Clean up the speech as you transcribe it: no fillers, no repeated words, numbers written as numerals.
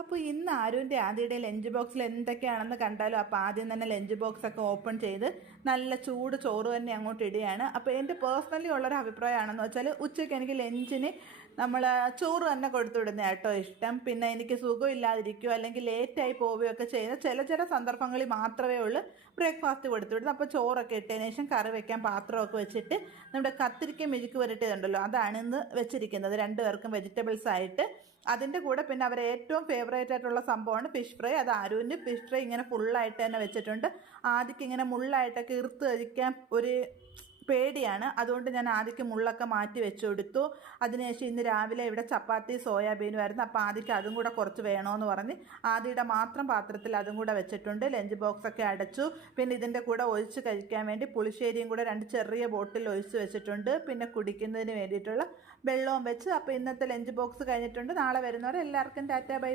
അപ്പോൾ ഇന്ന് ആരുവിൻ്റെ ആദ്യയുടെ ലഞ്ച് ബോക്സിൽ എന്തൊക്കെയാണെന്ന് കണ്ടാലോ. അപ്പോൾ ആദ്യം തന്നെ ലഞ്ച് ബോക്സ് ഒക്കെ ഓപ്പൺ ചെയ്ത് നല്ല ചൂട് ചോറ് തന്നെ അങ്ങോട്ട് ഇടുകയാണ്. അപ്പോൾ എൻ്റെ പേഴ്സണലി ഉള്ളൊരു അഭിപ്രായമാണെന്ന് വെച്ചാൽ ഉച്ചയ്ക്ക് എനിക്ക് ലഞ്ചിന് നമ്മൾ ചോറ് തന്നെ കൊടുത്തു വിടുന്ന കേട്ടോ ഇഷ്ടം. പിന്നെ എനിക്ക് സുഖമില്ലാതിരിക്കുകയോ അല്ലെങ്കിൽ ലേറ്റായി പോവുകയോ ഒക്കെ ചെയ്യുന്ന ചില സന്ദർഭങ്ങളിൽ മാത്രമേ ഉള്ളൂ ബ്രേക്ക്ഫാസ്റ്റ് കൊടുത്തു വിടുന്നത്. അപ്പോൾ ചോറൊക്കെ ഇട്ടതിന് ശേഷം കറി വെക്കാൻ പാത്രമൊക്കെ വെച്ചിട്ട് നമ്മുടെ കത്തിരിക്ക മെഴുക്ക് പുരട്ടിയതുണ്ടല്ലോ, അതാണ് ഇന്ന് വെച്ചിരിക്കുന്നത് രണ്ടുപേർക്കും വെജിറ്റബിൾസ് ആയിട്ട്. അതിൻ്റെ കൂടെ പിന്നെ അവർ ഏറ്റവും ഫേവറേറ്റ് ആയിട്ടുള്ള സംഭവമാണ് ഫിഷ് ഫ്രൈ. അത് ആരുവിൻ്റെ ഫിഷ് ഫ്രൈ ഇങ്ങനെ ഫുള്ളായിട്ട് തന്നെ വെച്ചിട്ടുണ്ട്. ആദ്യക്ക് ഇങ്ങനെ മുള്ളായിട്ടൊക്കെ ഇറുത്ത് കഴിക്കാൻ ഒരു പേടിയാണ്, അതുകൊണ്ട് ഞാൻ ആദ്യക്ക് മുള്ളൊക്കെ മാറ്റി വെച്ചു കൊടുത്തു. അതിനുശേഷം ഇന്ന് രാവിലെ ഇവിടെ ചപ്പാത്തി സോയാബീനും ആയിരുന്നു. അപ്പോൾ ആദ്യക്ക് അതും കൂടെ കുറച്ച് വേണമെന്ന് പറഞ്ഞ് ആദ്യയുടെ മാത്രം പാത്രത്തിൽ അതും കൂടെ വെച്ചിട്ടുണ്ട്. ലഞ്ച് ബോക്സൊക്കെ അടച്ചു. പിന്നെ ഇതിൻ്റെ കൂടെ ഒഴിച്ച് കഴിക്കാൻ വേണ്ടി പുളിശ്ശേരിയും കൂടെ 2 ചെറിയ ബോട്ടിൽ ഒഴിച്ച് വെച്ചിട്ടുണ്ട്. പിന്നെ കുടിക്കുന്നതിന് വേണ്ടിയിട്ടുള്ള വെള്ളവും വെച്ച്. അപ്പോൾ ഇന്നത്തെ ലഞ്ച് ബോക്സ് കഴിഞ്ഞിട്ടുണ്ട്. നാളെ വരുന്നവരെ എല്ലാവർക്കും ടാറ്റാ ബൈ.